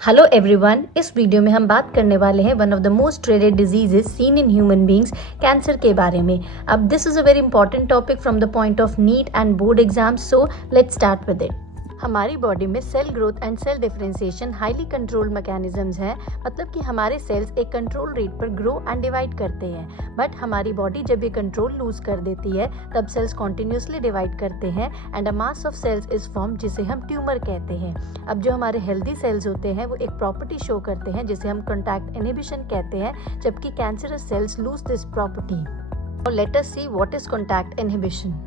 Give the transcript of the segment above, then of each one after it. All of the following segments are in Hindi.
हेलो एवरीवन, इस वीडियो में हम बात करने वाले हैं one of the most rare diseases seen in human beings, cancer के बारे में। अब this is a very important topic from the point of NEET and board exams, so let's start with it. हमारी बॉडी में cell growth and cell differentiation highly controlled mechanisms हैं, मतलब कि हमारे सेल्स एक कंट्रोल रेट पर ग्रो एंड डिवाइड करते हैं। बट हमारी बॉडी जब ये कंट्रोल लूज कर देती है तब सेल्स कॉन्टिन्यूसली डिवाइड करते हैं and a mass of cells is form, जिसे हम ट्यूमर कहते हैं। अब जो हमारे हेल्दी सेल्स होते हैं वो एक प्रॉपर्टी शो करते हैं जिसे हम कॉन्टैक्ट इनहिबिशन कहते हैं, जबकि cancerous cells lose this property. और let us see what is contact inhibition.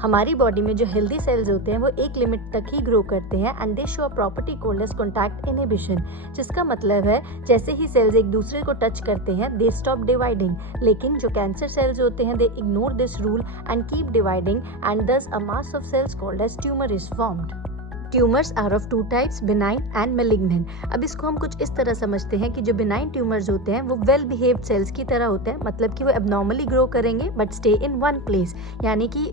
हमारी बॉडी में जो हेल्दी सेल्स होते हैं वो एक लिमिट तक ही ग्रो करते हैं and they show a property called as contact inhibition, जिसका मतलब है जैसे ही सेल्स एक दूसरे को टच करते हैं दे स्टॉप डिवाइडिंग। लेकिन जो कैंसर सेल्स होते हैं they ignore this rule and keep dividing and thus a mass of cells called as tumour is formed. Tumours are of two types, benign and malignant. अब इसको हम कुछ इस तरह समझते हैं कि जो बिनाइन ट्यूमर्स होते हैं वो वेल बिहेव्ड सेल्स की तरह होते हैं, मतलब कि वो एबनॉर्मली ग्रो करेंगे but stay in one place, यानी कि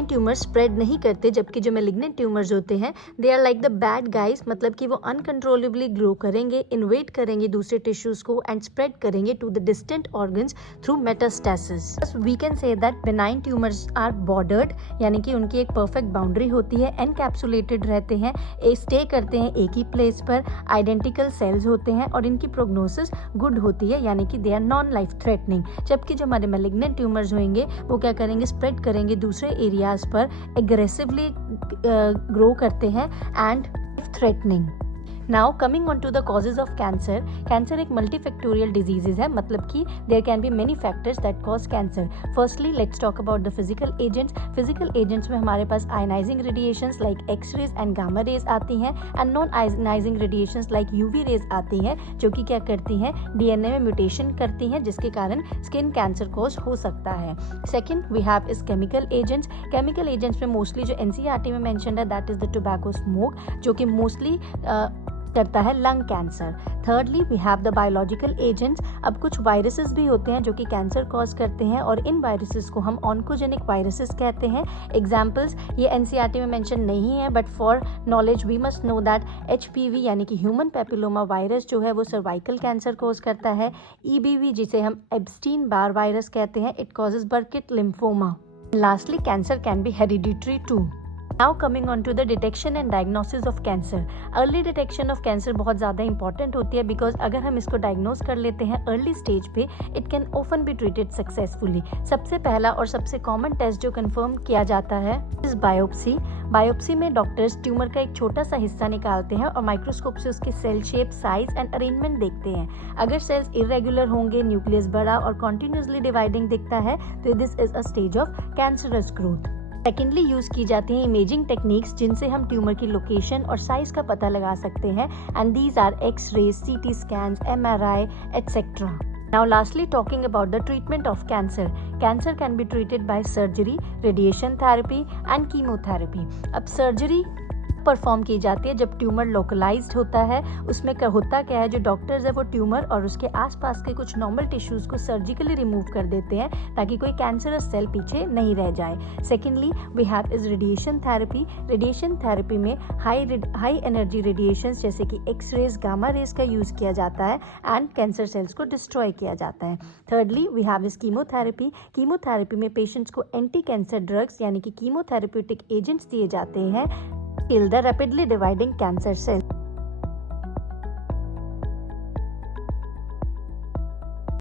ट्यूमर स्प्रेड नहीं करते। जबकि जो मेलिग्नेंट ट्यूमर्स होते हैं they are like the bad guys, मतलब कि वो अनकंट्रोलेबली ग्रो करेंगे, इन्वेड करेंगे दूसरे टिश्यूज को एंड स्प्रेड करेंगे to the distant organs through metastasis. We can say that benign tumours are bordered, यानी कि उनकी एक परफेक्ट बाउंड्री होती है, एनकैप्सुलेटेड रहते हैं, स्टे करते हैं एक ही प्लेस पर, आइडेंटिकल सेल्स होते हैं और इनकी प्रोग्नोसिस गुड होती है, यानी कि they are non life threatening. जबकि जो हमारे मेलिग्नेंट ट्यूमर्स होंगे वो क्या करेंगे, स्प्रेड करेंगे दूसरे एरिया पर, एग्रेसिवली ग्रो करते हैं and threatening. Now coming on to the causes of cancer. Cancer एक मल्टीफैक्टोरियल डिजीजेज है, मतलब कि there can be many factors that cause cancer. Firstly let's talk about the physical agents. Physical agents में हमारे पास ionizing radiations like X rays and gamma rays आती हैं and non ionizing radiations like UV rays आती हैं, जो कि क्या करती हैं, डीएनए में म्यूटेशन करती हैं, जिसके कारण स्किन कैंसर कॉज हो सकता है। Second we have is chemical agents. Chemical agents में मोस्टली जो एनसीईआरटी में मेंशन्ड है that is the tobacco smoke, जो कि मोस्टली करता है lung cancer. Thirdly we have the biological agents. अब कुछ वायरसेस भी होते हैं जो कि कैंसर कॉज करते हैं और इन वायरसेस को हम ऑन्कोजेनिक वायरसेस कहते हैं। एग्जाम्पल्स ये एनसीईआरटी में मेंशन नहीं है, but for knowledge we must know that HPV यानी कि ह्यूमन पैपिलोमा वायरस जो है वो सर्वाइकल कैंसर कॉज करता है। ईबीवी जिसे हम एब्स्टीन बार वायरस कहते हैं, it causes Burkitt lymphoma. Lastly cancer can be hereditary too. Now coming on to the detection and diagnosis of cancer. Early detection of cancer बहुत ज़्यादा इंपॉर्टेंट होती है, बिकॉज अगर हम इसको डायग्नोज कर लेते हैं अर्ली स्टेज पे it can often be treated successfully. सबसे पहला और सबसे कॉमन टेस्ट जो कंफर्म किया जाता है इज बायोप्सी। बायोप्सी में डॉक्टर्स ट्यूमर का एक छोटा सा हिस्सा निकालते हैं और माइक्रोस्कोप से उसके cell shape, size and arrangement देखते हैं। अगर सेल्स इरेगुलर होंगे, न्यूक्लियस बड़ा और कॉन्टिन्यूसली डिवाइडिंग दिखता है तो this is a stage of cancerous growth. Secondly use की जाती हैं इमेजिंग टेक्निक्स, जिनसे हम ट्यूमर की लोकेशन और साइज का पता लगा सकते हैं एंड दीज आर एक्स-रेज, सीटी scans, MRI etcetera. Now lastly talking about the treatment of cancer. Cancer can be treated by surgery, radiation therapy and chemotherapy. अब सर्जरी परफॉर्म की जाती है जब ट्यूमर लोकलाइज्ड होता है। उसमें होता क्या है, जो डॉक्टर्स है वो ट्यूमर और उसके आसपास के कुछ नॉर्मल टिश्यूज को सर्जिकली रिमूव कर देते हैं ताकि कोई कैंसरस सेल पीछे नहीं रह जाए। Secondly we have is radiation therapy. Radiation therapy में हाई एनर्जी रेडिएशंस जैसे कि एक्स-रेज, गामा रेज का यूज किया जाता है एंड कैंसर सेल्स को डिस्ट्रॉय किया जाता है। Thirdly we have is chemotherapy. Chemotherapy में पेशेंट्स को एंटी कैंसर ड्रग्स यानी कि कीमोथेरेप्यूटिक एजेंट्स दिए जाते हैं kill the rapidly dividing cancer cells.